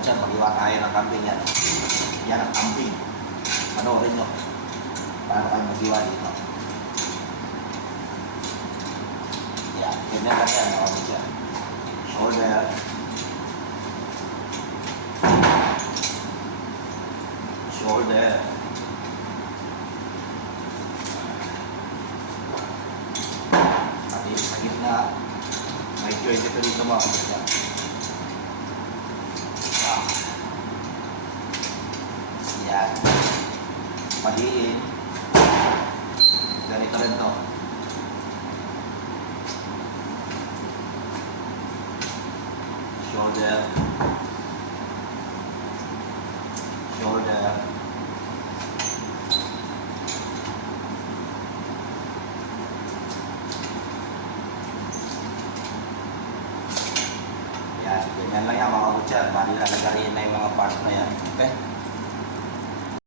kabutsan, mag-iwa tayo ng kambing yan. Yan ang kambing. Panoorin nyo. Paano kayo mag-iwa dito. Yan. Ganyan lang yan, mga kabutsan. Shoulder. Shoulder. Pati sa gitna, may joint ito dito mga kabutsan. Yan. Padiin. Ganito rin to. Shoulder. Shoulder. Yan. Ganyan lang yan mga kabutsan. Bali lalagarin na yung mga parts na yan. Okay?